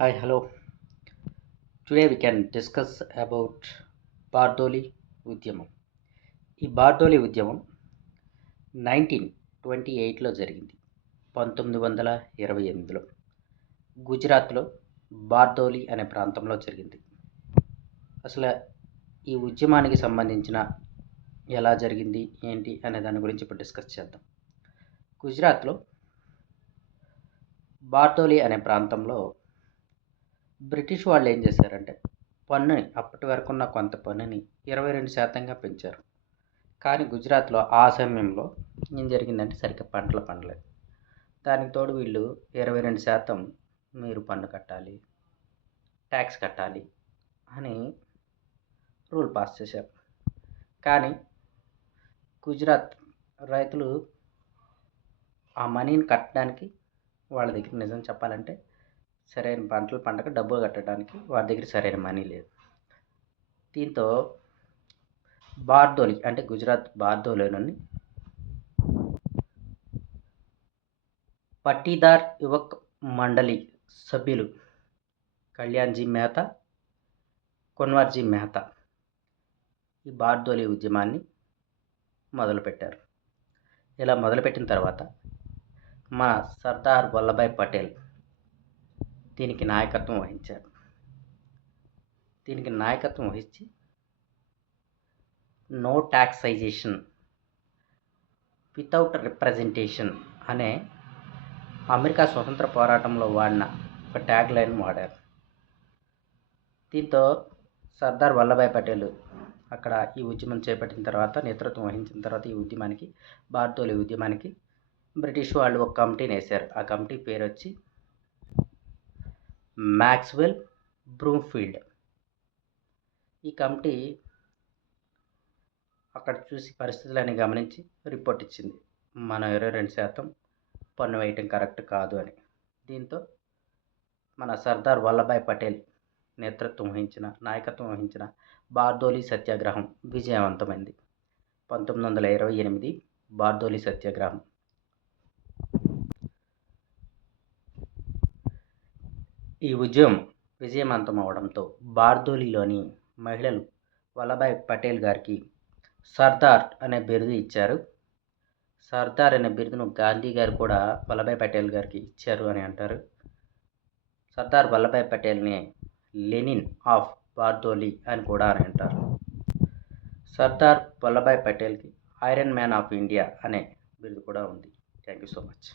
Hi, hello. Today we can discuss about Bardoli ఉద్యమం. ఈ బార్దోలి ఉద్యమం 1928లో జరిగింది. 1928లో గుజరాత్లో బార్దోలి అనే ప్రాంతంలో జరిగింది. అసలు ఈ ఉద్యమానికి సంబంధించిన ఎలా జరిగింది ఏంటి అనే దాని గురించి ఇప్పుడు డిస్కస్ చేద్దాం. గుజరాత్లో బార్దోలి అనే ప్రాంతంలో బ్రిటిష్ వాళ్ళు ఏం చేశారంటే పన్నుని అప్పటి వరకు ఉన్న కొంత పన్నుని 22% పెంచారు. కానీ గుజరాత్లో ఆ సమయంలో ఏం జరిగిందంటే సరిగ్గా పంటలు పండలేదు. దానికి తోడు వీళ్ళు 22% మీరు పన్ను కట్టాలి, ట్యాక్స్ కట్టాలి అని రూల్ పాస్ చేశారు. కానీ గుజరాత్ రైతులు ఆ మనీని కట్టడానికి వాళ్ళ దగ్గర నిజం చెప్పాలంటే సరైన పంటలు పండగ డబ్బులు కట్టడానికి వారి దగ్గర సరైన మనీ లేదు. దీంతో బార్దోలి అంటే గుజరాత్ బార్దోలిలోని పట్టీదార్ యువక్ మండలి సభ్యులు కళ్యాణ్జీ మెహతా, కున్వర్జీ మెహతా ఈ బార్దోలి ఉద్యమాన్ని మొదలుపెట్టారు. ఇలా మొదలుపెట్టిన తర్వాత మన సర్దార్ వల్లభాయ్ పటేల్ దీనికి నాయకత్వం వహించారు. దీనికి నాయకత్వం వహించి నో ట్యాక్సైజేషన్ వితౌట్ రిప్రజెంటేషన్ అనే అమెరికా స్వతంత్ర పోరాటంలో వాడిన ఒక ట్యాగ్ లైన్ వాడారు. దీంతో సర్దార్ వల్లభాయ్ పటేల్ అక్కడ ఈ ఉద్యమం చేపట్టిన తర్వాత నేతృత్వం వహించిన తర్వాత ఈ ఉద్యమానికి బార్దోలి ఉద్యమానికి బ్రిటిష్ వాళ్ళు ఒక కమిటీని వేశారు. ఆ కమిటీ పేరు వచ్చి మ్యాక్స్వెల్ బ్రూమ్ఫీల్డ్. ఈ కమిటీ అక్కడ చూసి పరిస్థితులని గమనించి రిపోర్ట్ ఇచ్చింది, మనం 22% పన్ను వేయటం కరెక్ట్ కాదు అని. దీంతో మన సర్దార్ వల్లభాయ్ పటేల్ నాయకత్వం వహించిన బార్దోలి సత్యాగ్రహం విజయవంతమైంది. 1928 బార్దోలి సత్యాగ్రహం. ఈ ఉద్యమం విజయవంతం అవడంతో బార్దోలిలోని మహిళలు వల్లభాయ్ పటేల్ గారికి సర్దార్ అనే బిరుదు ఇచ్చారు. సర్దార్ అనే బిరుదును గాంధీ గారు కూడా వల్లభాయ్ పటేల్ గారికి ఇచ్చారు అని అంటారు. సర్దార్ వల్లభాయ్ పటేల్ని లెనిన్ ఆఫ్ బార్దోలి అని కూడా అని అంటారు. సర్దార్ వల్లభాయ్ పటేల్కి ఐరన్ మ్యాన్ ఆఫ్ ఇండియా అనే బిరుదు కూడా ఉంది. Thank you so much.